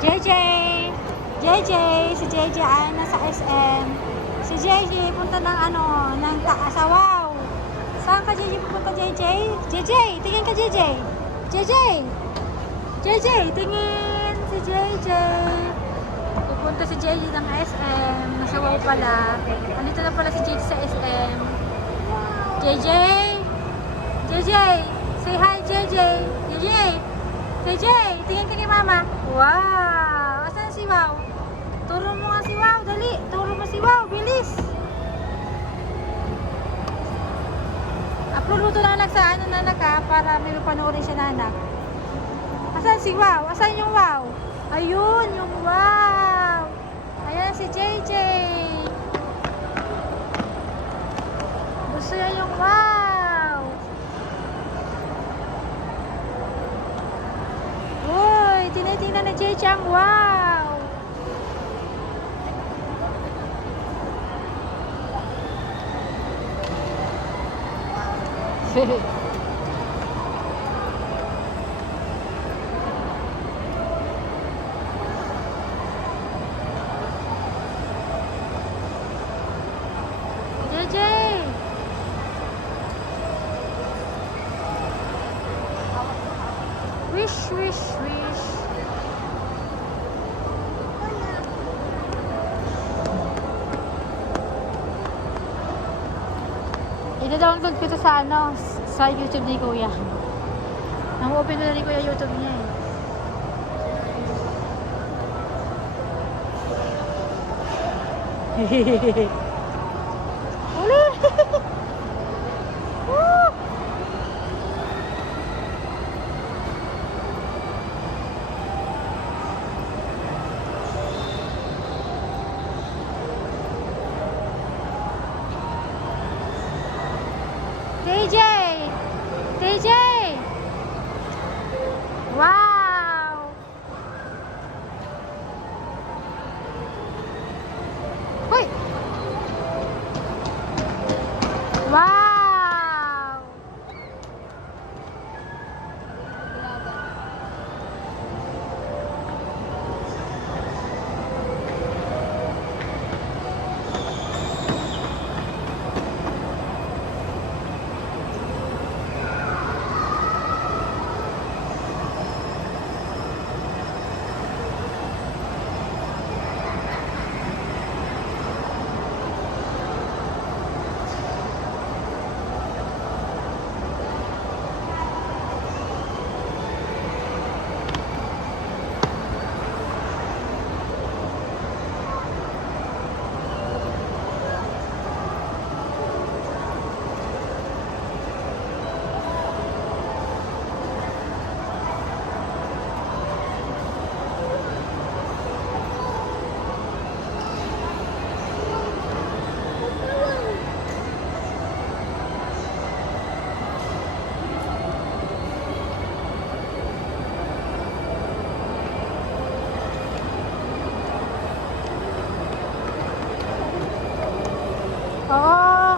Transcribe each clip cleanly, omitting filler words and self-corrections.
JJ! JJ! Si JJ ay nasa SM. Si JJ punta ng ng Taasawaw. Saan ka JJ pupunta JJ? JJ! Tingin ka JJ! JJ! JJ! Tingin! Si JJ! Pupunta si JJ ng SM. Nasa Wow pala. Andito na pala si JJ sa SM. JJ! JJ! Say hi JJ! JJ! JJ! Tingin ka kay mama. Wow! Asan si Wow? Turo mo nga si Wow. Dali! Turo mo si Wow. Bilis! Upload mo ito nanak sa nanak para may panoorin siya nanak. Asan si Wow? Asan yung Wow? Ayun! Yung Wow! Ayan si JJ! Gusto niya yung Wow! Uy! Tinitingnan na JJ ang Wow! JJ! Wish, wish, wish. Ina-download ko ito sa sa YouTube ni Kuya. Nang-open ko na ni Kuya YouTube niya eh. Uli! TJ! TJ! Wow! Hoy! Wow! Oo.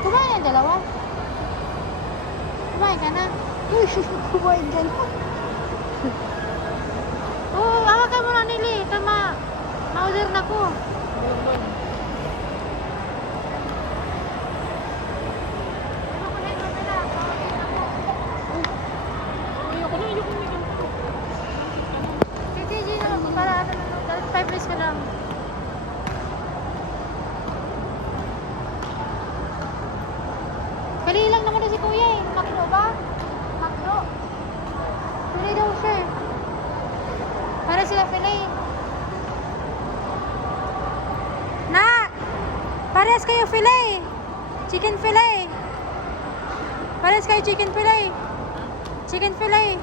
Kumain ang dalawa? Kumain ka na? Uy, kumain ka na. Oo, hawakan mo na nili. Tama. Ma-order na ko. Ka lang. Kali lang naman na si Kuya eh. Makdo ba? Makdo. Fillet daw siya eh. Para sila fillet. Na! Parehas kayo fillet. Chicken fillet. Parehas kayo chicken fillet. Chicken fillet.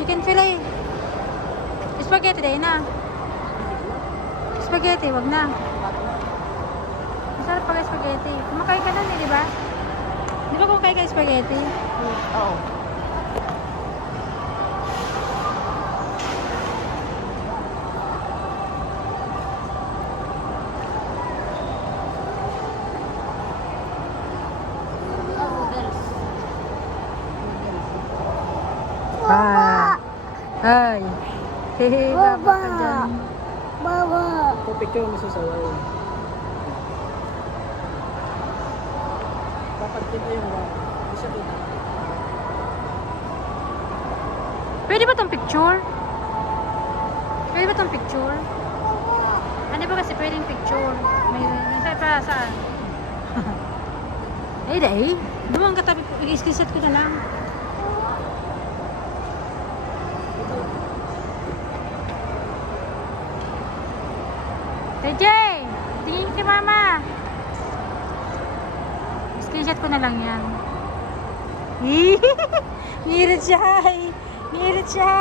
Chicken fillet. Spaghetti dahil na. Spaghetti, wag na. Masarap pag spaghetti. Kumakain ka na di ba? Di ba kumakain ka spaghetti? Oo. Ay. Hehe, baba ka dyan. Baba. Kung picture mo sa sawaw. Dapat kita yung wow. Hindi siya kita. Pwede ba tong picture? Pwede ba tong picture? Ano ba kasi pwedeng picture? May nasa para saan? Eh, dahil. Dumaan ka tabi. I-screenshot ko na lang. JJ! Tingin kay mama. Screenshot ko na lang yan. Ngirit siya. Ngirit siya.